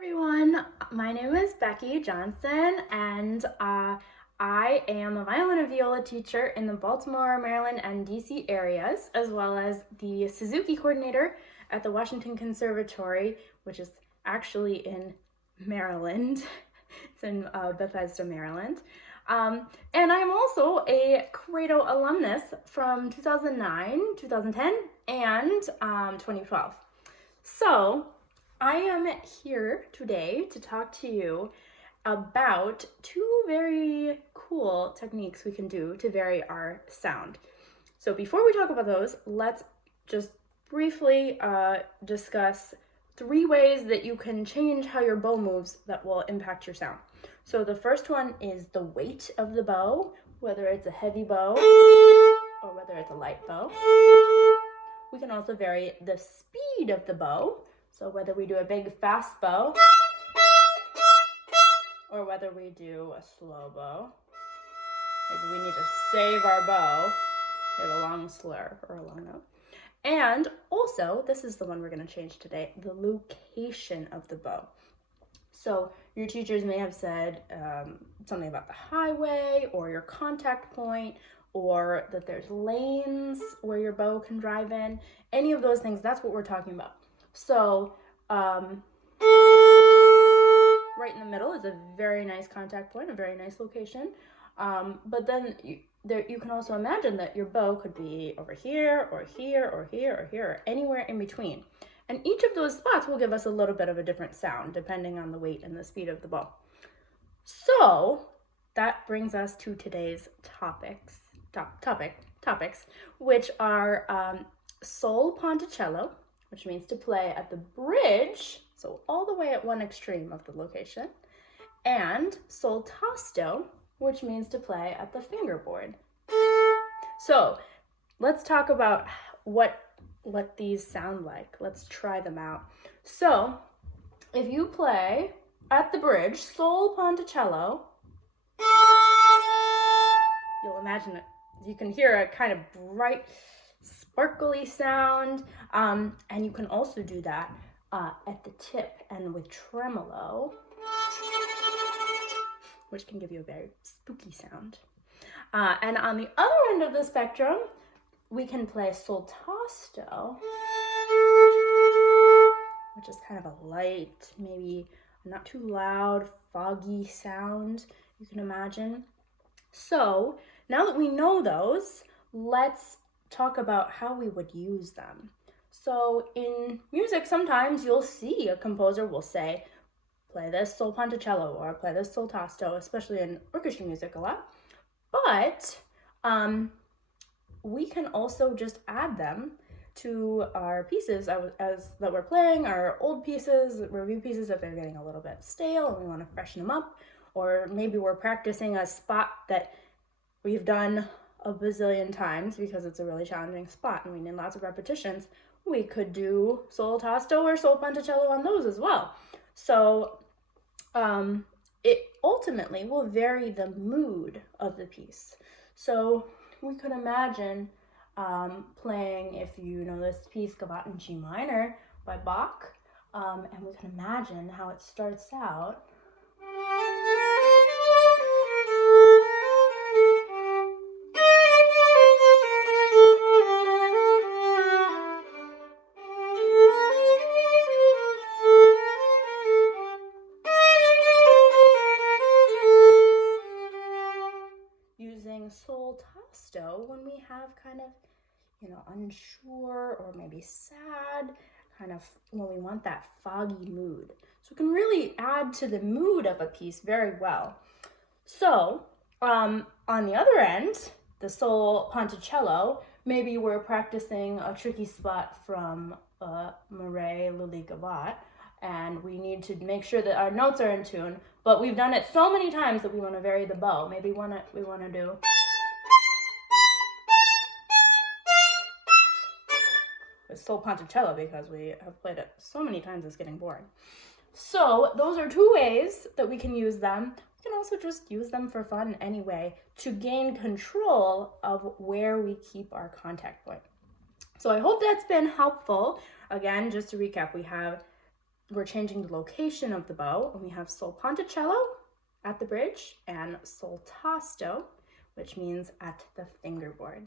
Everyone, my name is Becky Johnson, and I am a violin and viola teacher in the Baltimore, Maryland, and DC areas, as well as the Suzuki coordinator at the Washington Conservatory, which is actually in Maryland. It's in Bethesda, Maryland. And I'm also a Credo alumnus from 2009, 2010, and 2012. So I am here today to talk to you about two very cool techniques we can do to vary our sound. So before we talk about those, let's just briefly discuss 3 ways that you can change how your bow moves that will impact your sound. So the first one is the weight of the bow, whether it's a heavy bow or whether it's a light bow. We can also vary the speed of the bow. So whether we do a big fast bow or whether we do a slow bow. Maybe we need to save our bow. We have a long slur or a long note. And also, this is the one we're going to change today, the location of the bow. So your teachers may have said something about the highway or your contact point, or that there's lanes where your bow can drive in. Any of those things, that's what we're talking about. So right in the middle is a very nice contact point, a very nice location. But then you can also imagine that your bow could be over here or here or here or here, or anywhere in between. And each of those spots will give us a little bit of a different sound depending on the weight and the speed of the bow. So that brings us to today's topics, which are sol ponticello, which means to play at the bridge, so all the way at one extreme of the location, and sol tasto, which means to play at the fingerboard. So let's talk about what these sound like. Let's try them out. So if you play at the bridge, sol ponticello, you'll imagine it. You can hear a kind of bright, sparkly sound, and you can also do that at the tip and with tremolo, which can give you a very spooky sound. And on the other end of the spectrum, we can play sol tasto, which is kind of a light, maybe not too loud, foggy sound, you can imagine. So now that we know those, let's talk about how we would use them. So in music, sometimes you'll see a composer will say, play this sol ponticello or play this sol tasto, especially in orchestra music a lot. But we can also just add them to our pieces as that we're playing, our old pieces, review pieces, if they're getting a little bit stale and we want to freshen them up, or maybe we're practicing a spot that we've done a bazillion times because it's a really challenging spot and we need lots of repetitions. We could do sol tasto or sol ponticello on those as well. So it ultimately will vary the mood of the piece. So we could imagine playing, if you know this piece, Gavotte in G minor by Bach, and we can imagine how it starts out. Using sol tasto when we have kind of, unsure or maybe sad, kind of when we want that foggy mood. So it can really add to the mood of a piece very well. So on the other end, the sol ponticello, maybe we're practicing a tricky spot from Murray Lily Gavotte, and we need to make sure that our notes are in tune, but we've done it so many times that we want to vary the bow. Maybe we want to do with sol ponticello because we have played it so many times it's getting boring. So those are 2 ways that we can use them. We can also just use them for fun anyway to gain control of where we keep our contact point. So I hope that's been helpful. Again, just to recap, we have we're changing the location of the bow, and we have sol ponticello at the bridge and sol tasto, which means at the fingerboard.